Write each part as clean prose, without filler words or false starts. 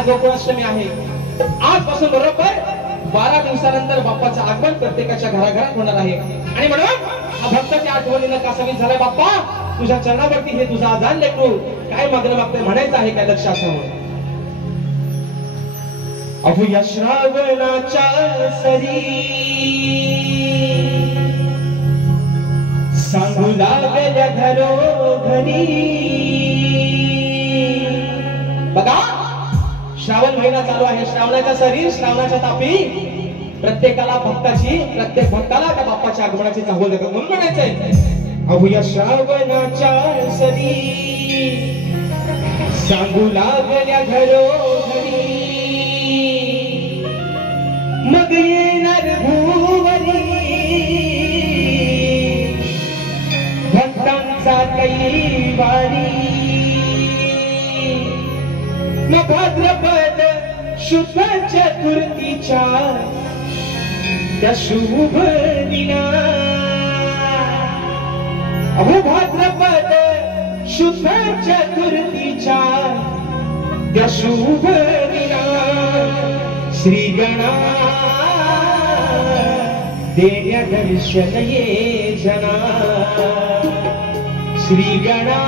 आज गोकुळाष्टमी आहे. आजपासून बरोबर 12 दिवसानंतर बाप्पाचं आगमन प्रत्येकाच्या घराघरात होणार आहे. आणि म्हणून हा भक्ताच्या आठवणीनं कासावीस झालाय. बाप्पा तुझ्या चरणावरती हे तुझा आजान लेकरू काय मागणं मागतंय म्हणायचं आहे काय लक्ष असावं. अभूया श्रावणाच्या सरी सांगू लागल्या घरोघरी. बघा श्रावण महिना चालू आहे. श्रावणाच्या सरी श्रावणाच्या तापी प्रत्येकाला प्रत्येक भक्ताला त्या बाप्पाच्या आगमनाची चाहूल देतात. म्हणून म्हणायचंय अभूया श्रावणाच्या सरी सांगू लागल्या घरोघरी. मग येणार भूवरी भक्तांचा कैवारी. मग भाद्रपद शुद्ध चतुर्थीच्या त्या शुभ दिना. अहो भाद्रपद शुद्ध चतुर्थीच्या त्या शुभ दिना श्री गणा देण्या दर्शन ये जना. श्री गणा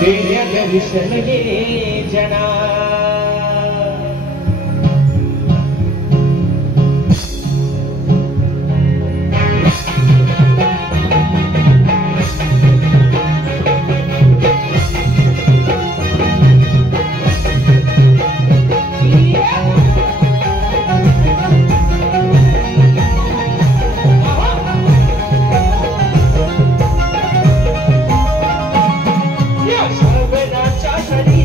देण्या दर्शन ये जना. श्रावणाच्या सरी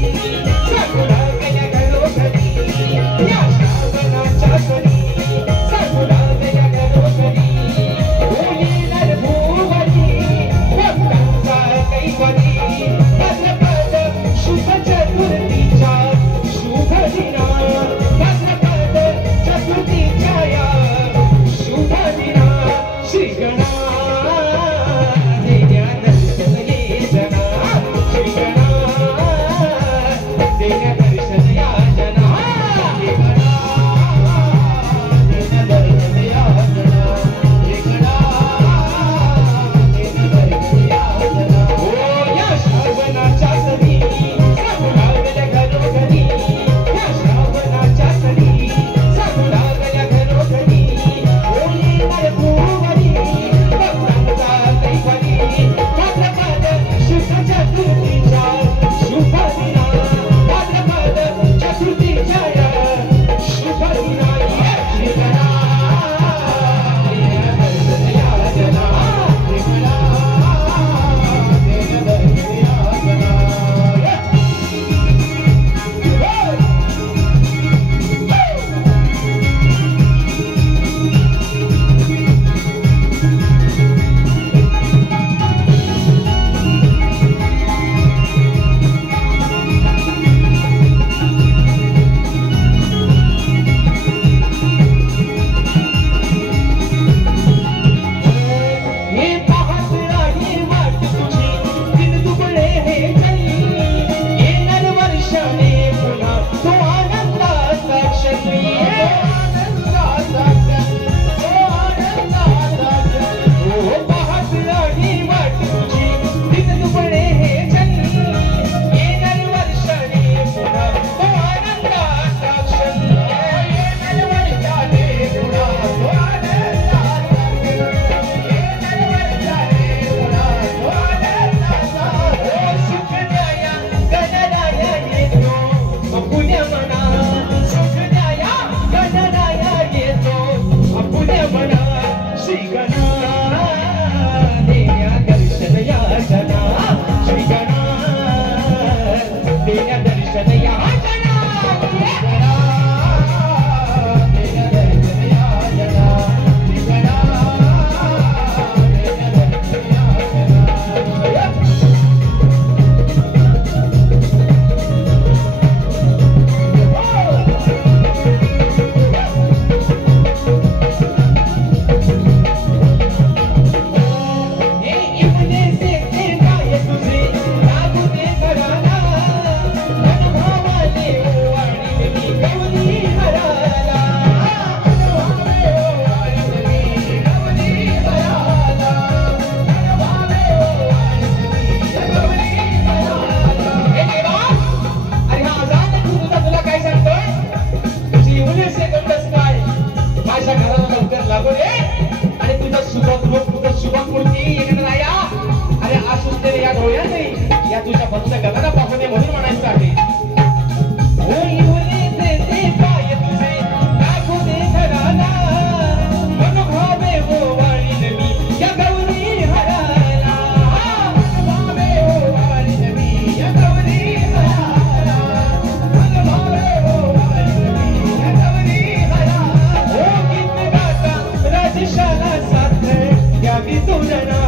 तुलना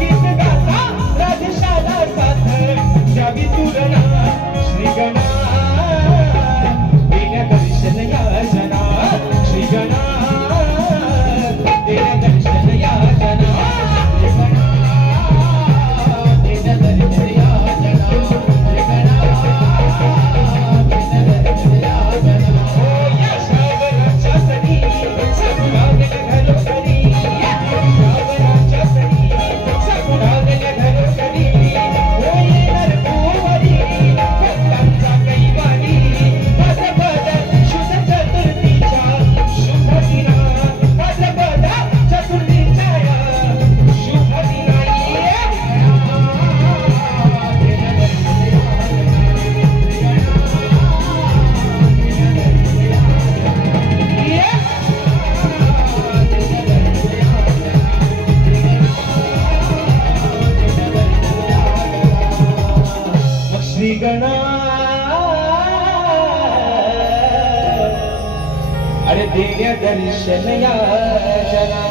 गीत गाता राजशाला साथ द्यावी तुलना श्रीगणा देण्या दर्शन याचना श्रीगणा देण्या दर्शन याचना देण्या दर्शन याचना श्रीगणा देण्या दर्शन याचना ओ या श्रावणाच्या सरी सगुणागल्या घरोघरी श्रावणाच्या सरी सगुणागल्या घरोघरी ओ येणार गोवारी भक्तांचा कैवारी भाद्रपद शुद्ध चतुर्थीच्या शुभ दिना भाद्रपद चतुर्थीच्या शुभ दिना श्रीगणा अरे देण्या दर्शन याचना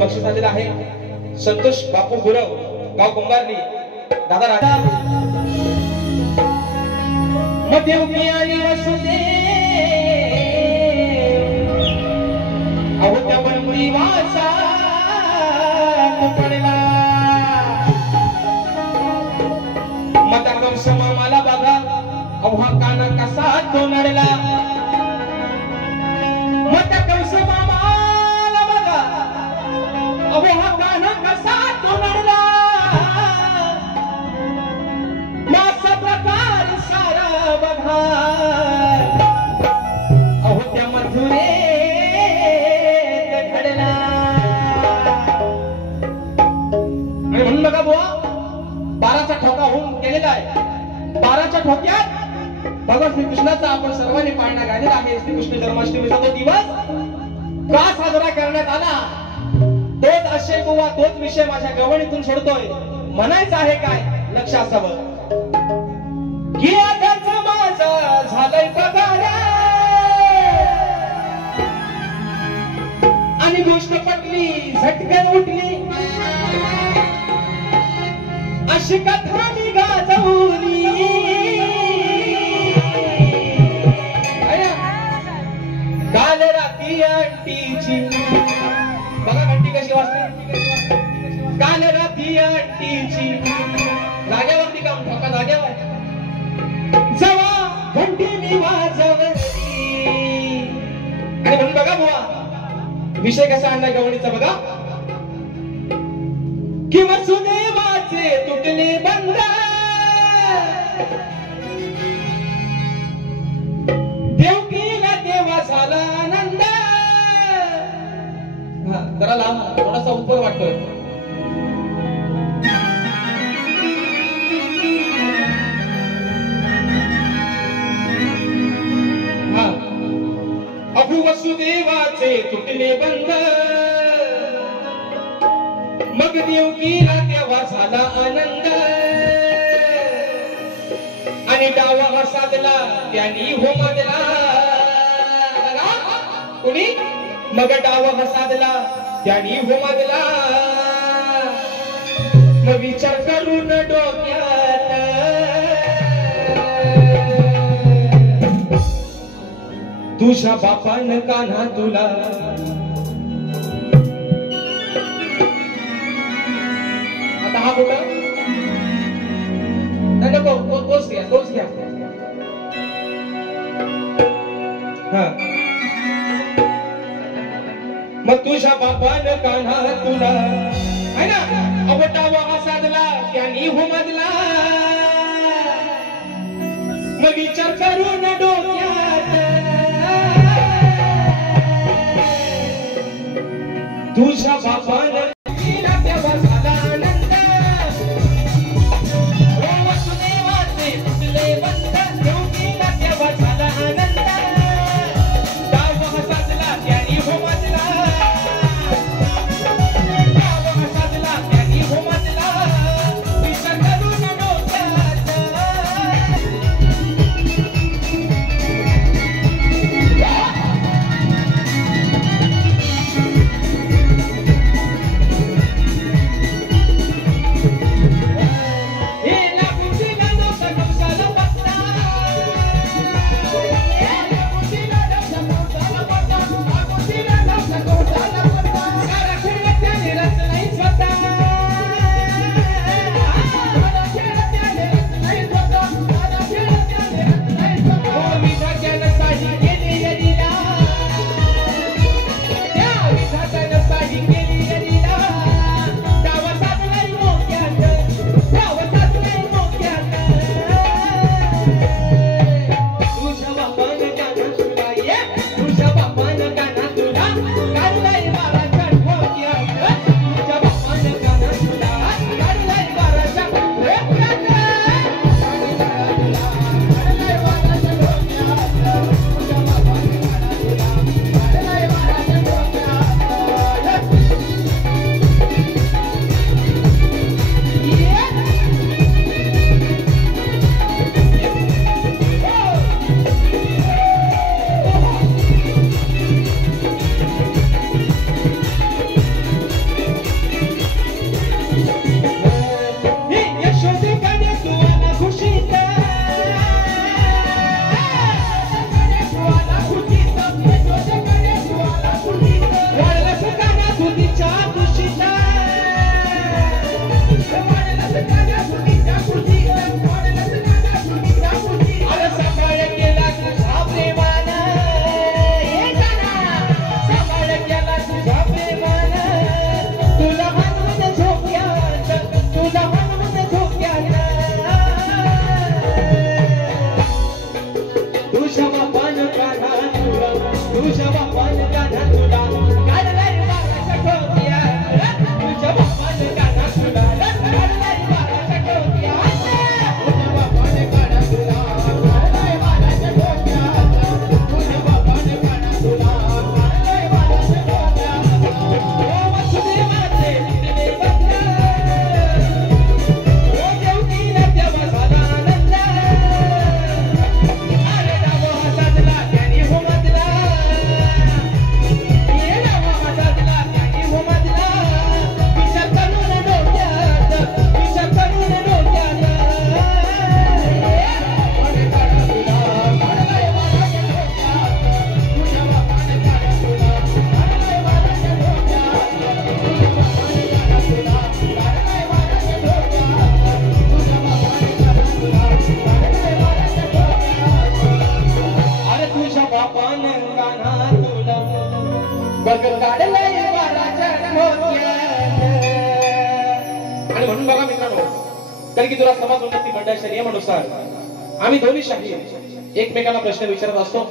बक्षीस आलेलं आहे संतोष बापू गुरव गाव कुंभारली दादा राजा मध्ययुगी आणि वसुदेव अहो त्या बनमुळी वाचा पडला मतागम समामाला बघा अव्हा काना कसा तो नडला मतागम समामाला बघा अव्हा काना कसा तो नडला मासा प्रकार सारा बघा अहो त्या मथुरेत घडला आणि म्हणून बघा बुवा 12चा ठोका होऊन गेलेला आहे 12च्या ठोक्यात भगवान श्रीकृष्णाचा आपण सर्वांनी पाळणा घालेला आहे श्रीकृष्ण जन्माष्टमीचा तो दिवस का साजरा करण्यात आला तोच आशय बुवा तोच विषय माझ्या गवणीतून सोडतोय म्हणायचं आहे काय लक्ष असावं की आताच माझा झालंय पगार आणि गोष्ट पटली झटकन उठली अशी कथा गाजवली काल राती अंटीची बघा घंटी कशी वाजते काल राती अंटीची जाग्यावरती काम ठोका जाग्यावर जवा घंटी मी वाजवली आणि म्हणून बघा बुवा विषय कसा आणलाय गवणीचा बघा कि वसुदेवाचे तुटले बंध देवकीला देवा झाला आनंद जरा लांब थोडासा उपर वाटतोय अभु वसुदेवाचे तुटले बंध मग देवकीला तेव्हा झाला आनंद साधला त्यांनी हो माजला कुणी मग डाव साधला त्यांनी हो माजला मग विचार करून डोक्यात तुझ्या बापान कान्हा तुला आता हा बोला नाही नको तोच घ्या हा मग तुझ्या बापान कान्हा तुला है ना अवटावा साधला त्यांनी हो मधला मग विचार करून डोक्यात तुझ्या बापान तेव्हा झाला आनंद वसुदेवाचे तुटले बंध देवकीला तेव्हा झाला आनंद डाव साधला त्यांनी हो मधला डाव साधला त्यांनी हो मधला विचार करून डोक्यात आणि म्हणून बघा मित्रांनो, कारण की तुला समाज उन्नती मंडळाच्या नियमानुसार आम्ही दोन्ही शाहीर एकमेकांना प्रश्न विचारत असतो.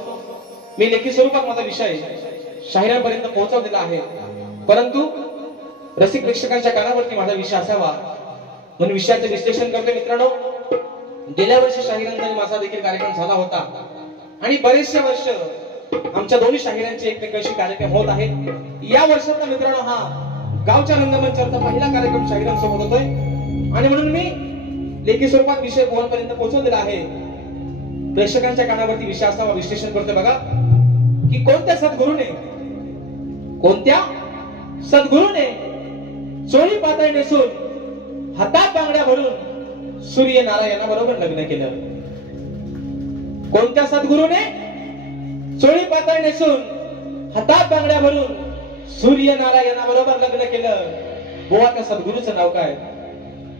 मी लेखी स्वरूपात माझा विषय शाहिरांपर्यंत पोहोचवलेला आहे, परंतु रसिक प्रेक्षकांच्या कानावरती माझा विषय असावा म्हणून विषयाचे विश्लेषण करतोय. मित्रांनो, गेल्या वर्षी शाहिरांचा माझा देखील कार्यक्रम झाला होता आणि बरेचसे वर्ष आमच्या दोन्ही शाहिरांचे एकमेकांशी कार्यक्रम होत आहेत. या वर्षाचा मित्रांनो हा गावच्या रंगमंचावरचा पहिला कार्यक्रम शाहिरांसोबत होतोय आणि म्हणून मी लेखी स्वरूपात विषय पोहोचपर्यंत पोहोचवलेला आहे. प्रेक्षकांच्या कानावरती विषय असावा विश्लेषण करतोय बघा की कोणत्या सद्गुरूने चोळी पातळ नेसून हातात बांगड्या भरून सूर्यनारायणाबरोबर लग्न केलं. कोणत्या सद्गुरूने चोळी पातळ नेसून हातात बांगड्या भरून सूर्यनारायणाबरोबर लग्न केलं? बुवा त्या सद्गुरूचं नाव काय?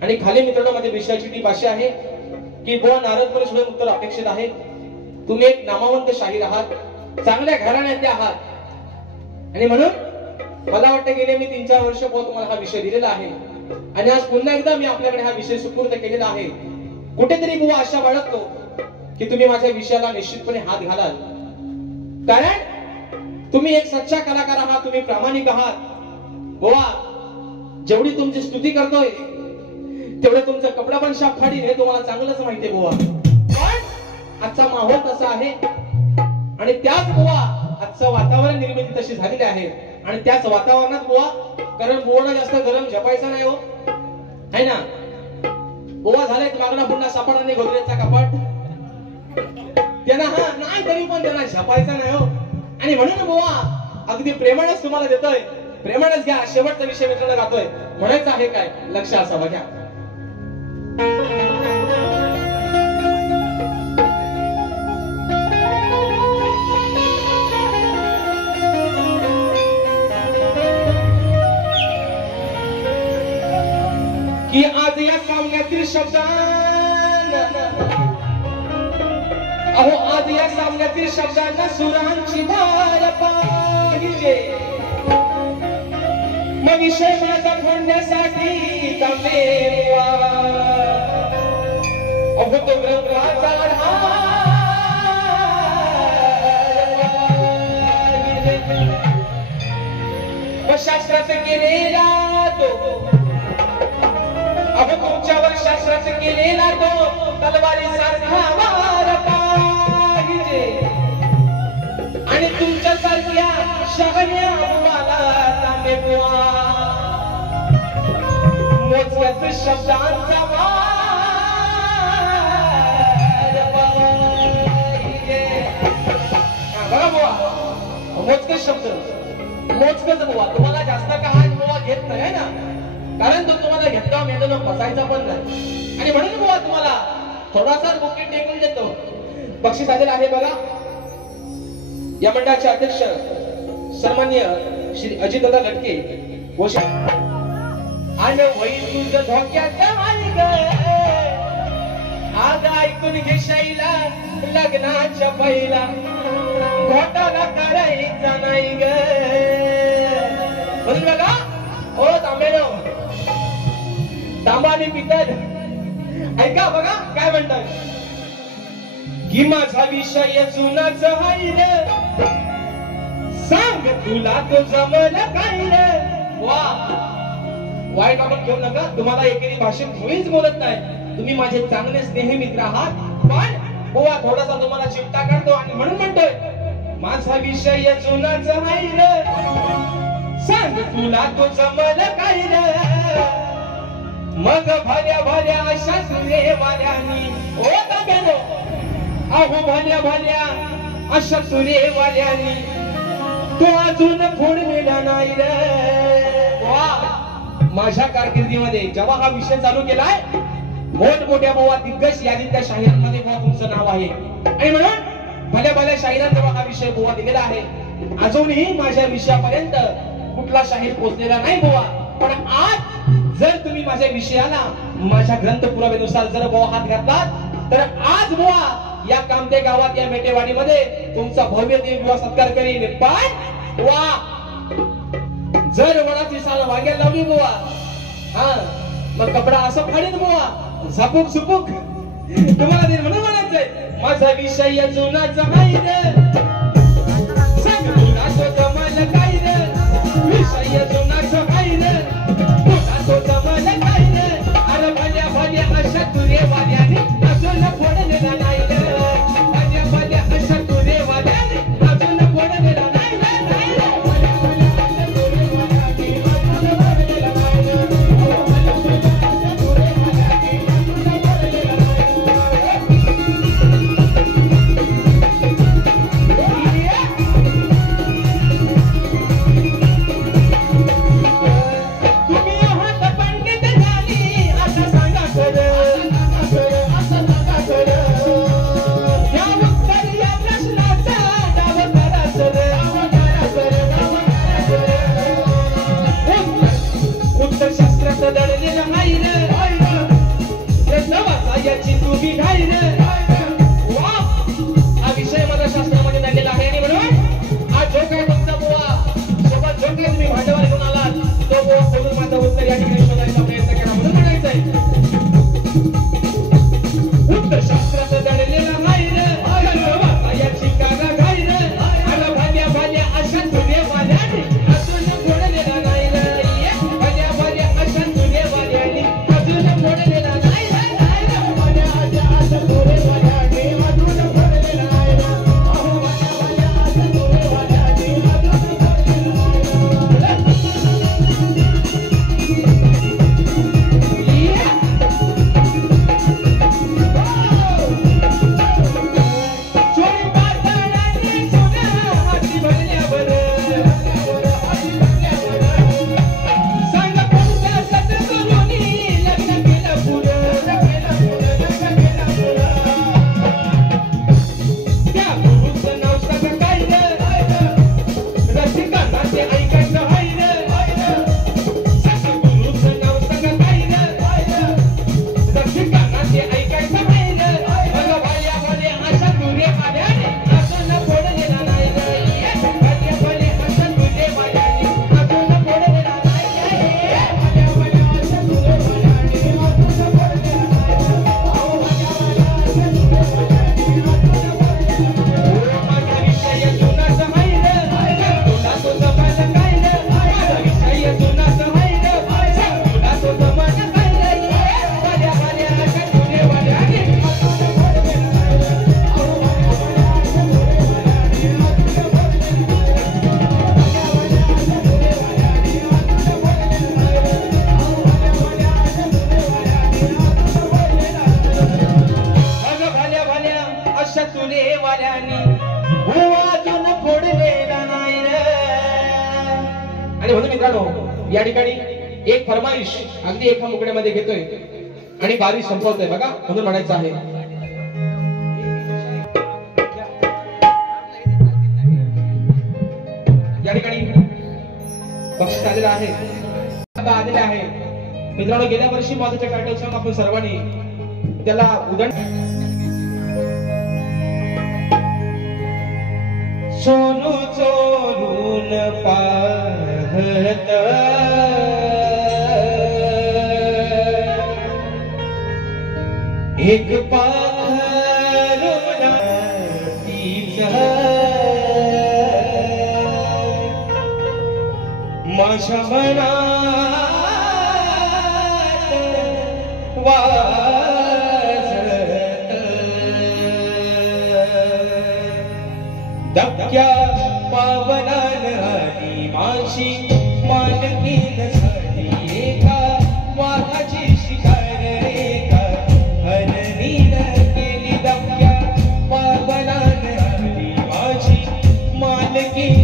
आणि खाली मित्रांनो माझ्या विषयाची ती भाषा आहे की बुवा नारद मुनी सुद्धा उत्तर अपेक्षित आहे. तुम्ही एक नामवंत शाहीर आहात, चांगल्या घराण्यातले आहात आणि म्हणून मला वाटतं गेले मी 3-4 वर्ष बुवा तुम्हाला हा विषय दिलेला आहे आणि आज पुन्हा एकदा मी आपल्याकडे हा विषय सुपूर्द केलेला आहे. कुठेतरी बुवा आशा बाळगतो की तुम्ही माझ्या विषयाला निश्चितपणे हात घालाल, कारण तुम्ही एक सच्चा कलाकार आहात, तुम्ही प्रामाणिक आहात. बुवा जेवढी तुमची स्तुती करतोय तेवढं तुमचं कपडा पण शाप फाडीन हे तुम्हाला चांगलंच माहितीये बुवा. पण आजचा माहोल तसा आहे आणि त्याच बुवा आजचं वातावरण निर्मिती तशी झालेली आहे आणि त्याच वातावरणात बुवा, कारण बुवाला जास्त गरम झपायचा नाही हो, है ना. बुवा झालेत मागणा पुन्हा सापडाने गोदरेजचा कपाट, त्यांना हा नाही तरी पण त्यांना झपायचा नाही हो. आणि म्हणून बुवा अगदी प्रेमानेच तुम्हाला देतोय, प्रेमानेच घ्या. शेवटचा विषय मित्रांनो गातोय, म्हणायचं आहे काय लक्ष असावं घ्या. की आज या सामन्यातील शब्दांना, अहो आज या सामन्यातील शब्दांना सुरांची धार पाहिजे. मग विषय माझा फोडण्यासाठी तांबेवा, अहो तो ग्रंथाचा शास्त्राचं केलेला तो, अहो तुमच्यावर शास्त्राचं केलेला तो तलवारी सारखा वार पाहिजे आणि तुमच्या सारख्या शहाण्या मुलाला तांबे बुवा मोजक्याच शब्दांचा वार पाहिजे. बघा बुवा, मोजकेच शब्द, मोजकेच बुवा. तुम्हाला जास्त काय बुवा घेत नाही ना, कारण तो तुम्हाला घेतला मेंदूला फसायचा पण नाही. आणि म्हणून बुवा तुम्हाला थोडासा बुके टेकून देतो. बक्षीस आलेलं आहे बघा. या मंडळाचे अध्यक्ष सन्माननीय श्री अजितदादा लटके घोषित. आणि होईल तुझं धोक्याचं मार्ग, आज ऐकून घे शैला, लग्नाच्या पहिला घोटाला करायचा नाही ग. म्हणून बघा हो तांबेनो, तांबा आणि पितळ ऐका बघा काय म्हणतात की माझा विषय जुनाच आहे रे, सांग तुला तो जमल काय रे. वा वाईट आपण घेऊ नका, तुम्हाला एकेरी भाषेत मुळीच बोलत नाही. तुम्ही माझे चांगले स्नेही मित्र आहात, पण बुवा थोडासा तुम्हाला चिमटा काढतो आणि म्हणून म्हणतोय माझा विषय जुनाच आहे रे, सांग तुला तो जमल काय रे. मग भल्या भल्या अशा सुरेवाल्यानी ओ तांबेनो, अहो भल्या भल्या अशा सुरेवाल्यानी तो अजून फोडलेला नाही रे. वा माझ्या कारकिर्दीमध्ये जेव्हा हा विषय चालू केलाय, मोठमोठ्या बुवा दिग्गज यादीतल्या शाहिरांमध्ये बुवा तुमचं नाव आहे आणि म्हणून भल्या भल्या शाहिरांना हा विषय बुवा दिलेला आहे. अजूनही माझ्या विषयापर्यंत कुठला शाहीर पोहोचलेला नाही बुवा, पण आज जर तुम्ही माझ्या विषयाला माझ्या ग्रंथ पुराव्यानुसार जर बुवा हात घातलात तर आज बुवा या कामते गावात या मेटेवाडीमध्ये तुमचा भव्य विवाह सत्कार करीन. पण वा जर वडाची साल वाग्याला लावली बुवा, हा मग कपडा असं फाडीन बुवा, झपूक झुपूक तुम्हाला ते म्हणून म्हणायचंय माझा विषय जुनाचा आहे रे, सांग तुला तो जमल काय रे. विषय जुनाचा आहे रे, तुला तो जमल काय रे. अरे भल्या भल्या अशा तुरेवाल्याने अजून फोडलेला नाही रे, भल्या भल्या अशा तुरेवाल्याने अजून फोडलेला नाही रे. वा हा विषय माझ्या शास्त्रामध्ये दिलेला आहे आणि म्हणून आज जो काही तुमचा बुवा सोबत जो काही तुम्ही भांडवल घेऊन आलात तो बुवा सोडून माझा उत्तर या ठिकाणी शोधायचा प्रयत्न केला म्हणून म्हणायचंय उत्तर शास्त्राचं दडलेला नाही रे याची कागा घाई रे आला भाल्या भाल्या अशा तुझे वाल्याने अजून फोडलेला नाही रे भाल्या भाल्या अशा तुझे वाल्याने अजून फोडलेला नाही रे भाल्या अशा तुझे वाल्याने अजून फोडलेला नाही रे अहो भाल्या भाल्या अशा तुझे वाल्याने अजून फोडलेला या ठिकाणी एक फरमाईश अगदी एका मुकड्यामध्ये घेतोय आणि बारी संपवतोय बघा म्हणून म्हणायचं आहे या ठिकाणी बक्षीस आलेलं आहे आता आलेले आहे मित्रांनो गेल्या वर्षी माझं टायटल सॉन्ग आपण सर्वांनी त्याला उदंड सोनू चोरून पाहत एक पाखर उडातीचा माझ्या मनात वाजत दबक्या पावनान आली माझी मालकीन झाली एका वाघाची शिकार एका हरणीन केली दबक्या पावनान आली माझी मालकीन